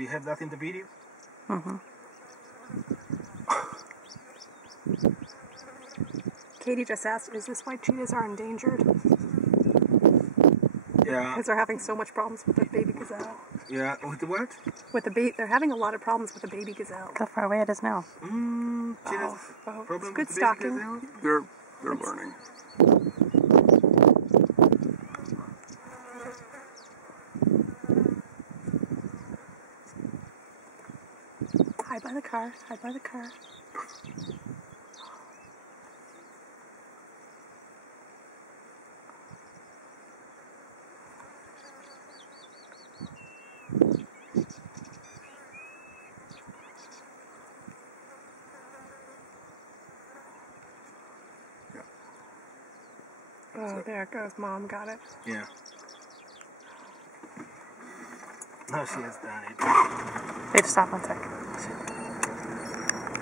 Do you have that in the video? Mm-hmm. Katie just asked, is this why cheetahs are endangered? Yeah. Because they're having so much problems with the baby gazelle. Yeah, with the what? With the they're having a lot of problems with the baby gazelle. Look how far away it is now. Cheetahs It's good stalking. They're learning. Hide by the car. Hide by the car. Oh, there it goes. Mom got it. Yeah. No, she has done it. Wait, stop one sec.